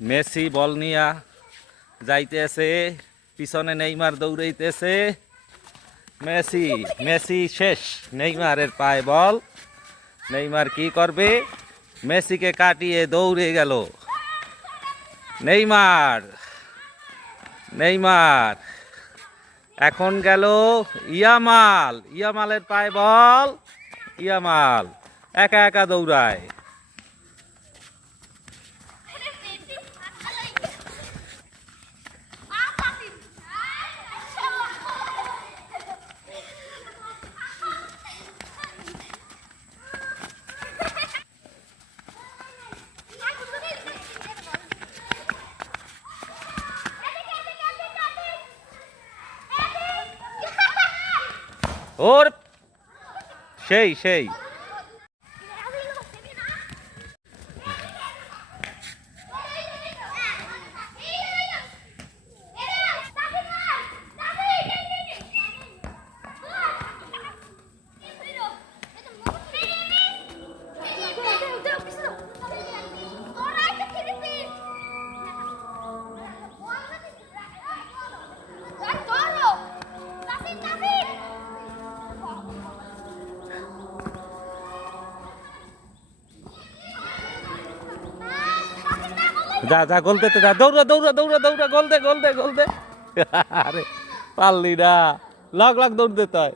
Messi বল নিয়া যাইতেছে, পিছনে নেইমার দৌড়াইতেছে। মেসি মেসি শেষ, নেইমারের পায়ে বল। নেইমার কি করবে? মেসিকে কাটিয়ে দৌড়ে গেল নেইমার। নেইমার এখন গেল ইয়ামাল, ইয়ামালের পায়ে বল। ইয়ামাল একা একা দৌড়ায়। ওর সেই সেই যা যা গোল দিতে যা, দৌড়া দৌড়া দৌড়া দৌড়া, গোল দে গোল দে গোল দে। আরে পারলি না, লাখ লাখ দৌড় দিতে হয়।